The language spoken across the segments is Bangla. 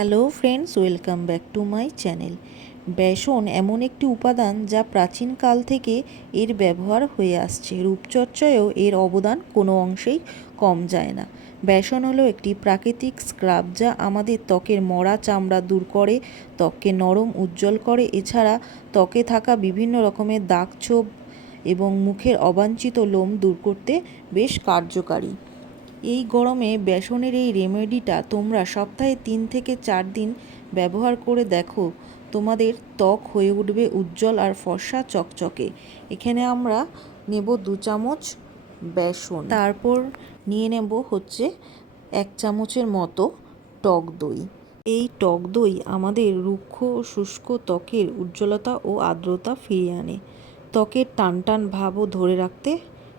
Hello friends welcome back to my channel বেসন এমন একটি উপাদান যা প্রাচীনকাল থেকে এর ব্যবহার হয়ে আসছে। রূপচর্চায়ও এর অবদান কোনো অংশেই কম যায় না। বেসন হলো একটি প্রাকৃতিক স্ক্রাব যা আমাদের ত্বকের মরা চামড়া দূর করে, ত্বককে নরম উজ্জ্বল করে। এছাড়া ত্বকে থাকা বিভিন্ন রকমের দাগ ছোপ এবং মুখের অবাঞ্ছিত লোম দূর করতে বেশ কার্যকারী। এই গরমে বেসনের এই রেমেডিটা তোমরা সপ্তাহে তিন থেকে চার দিন ব্যবহার করে দেখো। তোমাদের ত্বক হয়ে উঠবে উজ্জ্বল আর ফর্সা চকচকে। এখানে আমরা নেব দু চামচ বেসন। তারপর নিয়ে নেব হচ্ছে এক চামচের মতো টক দই। এই টক দই আমাদের রুক্ষ, শুষ্ক ত্বকের উজ্জ্বলতা ও আর্দ্রতা ফিরিয়ে আনে। ত্বকের টান টান ভাবও ধরে রাখতে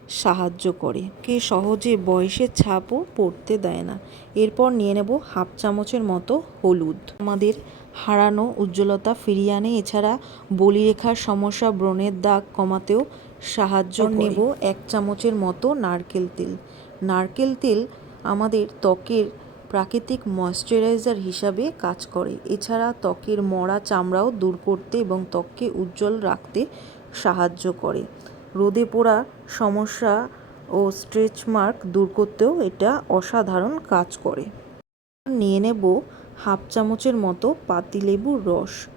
সাহায্য করে। কে সহজে বয়সের ছাপও পড়তে দেয় না। এরপর নিয়ে নেব হাফ চামচের মতো হলুদ। আমাদের হারানো উজ্জ্বলতা ফিরিয়ে আনে। এছাড়া বলিরেখার সমস্যা ব্রণের দাগ কমাতেও সাহায্য নেব এক চামচের মতো নারকেল তেল। নারকেল তেল আমাদের ত্বকের প্রাকৃতিক ময়শ্চারাইজার হিসাবে কাজ করে। এছাড়া ত্বকের মরা চামড়াও দূর করতে এবং ত্বককে উজ্জ্বল রাখতে সাহায্য করে। রোদে পোড়া সমস্যা ও স্ট্রেচ মার্ক দূর করতেও এটা অসাধারণ কাজ করে। নিয়ে নেব হাফ চামচের মতো পাতিলেবুর রস।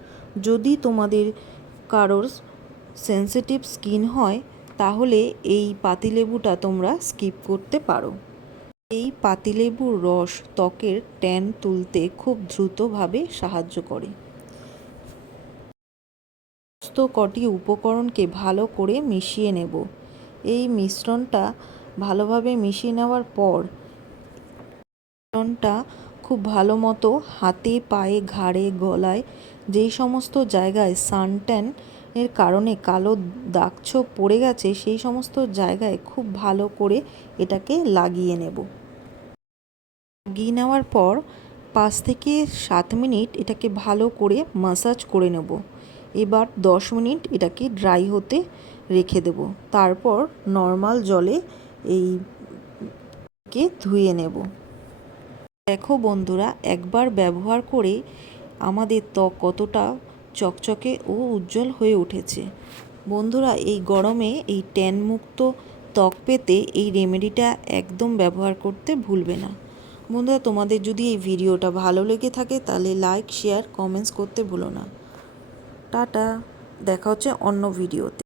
যদি তোমাদের কারোর সেন্সিটিভ স্কিন হয়, তাহলে এই পাতিলেবুটা তোমরা স্কিপ করতে পারো। এই পাতিলেবুর রস ত্বকের ট্যান তুলতে খুব দ্রুতভাবে সাহায্য করে। সমস্ত কটি উপকরণকে ভালো করে মিশিয়ে নেব। এই মিশ্রণটা ভালোভাবে মিশিয়ে নেওয়ার পর মিশ্রণটা খুব ভালো মতো হাতে, পায়ে, ঘাড়ে, গলায় যেই সমস্ত জায়গায় সানট্যান এর কারণে কালো দাগছোপ পড়ে গেছে, সেই সমস্ত জায়গায় খুব ভালো করে এটাকে লাগিয়ে নেব। লাগিয়ে নেওয়ার পর পাঁচ থেকে সাত মিনিট এটাকে ভালো করে মাসাজ করে নেব। এবার দশ মিনিট এটাকে ড্রাই হতে রেখে দেব। তারপর নর্মাল জলে এই কে ধুয়ে নেব। দেখো বন্ধুরা, একবার ব্যবহার করে আমাদের ত্বক কতটা চকচকে ও উজ্জ্বল হয়ে উঠেছে। বন্ধুরা, এই গরমে এই ট্যান মুক্ত ত্বক পেতে এই রেমেডিটা একদম ব্যবহার করতে ভুলবে না। বন্ধুরা, তোমাদের যদি এই ভিডিওটা ভালো লেগে থাকে, তাহলে লাইক, শেয়ার, কমেন্টস করতে ভুলো না। টাটা দেখা হচ্ছে অন্য ভিডিওতে।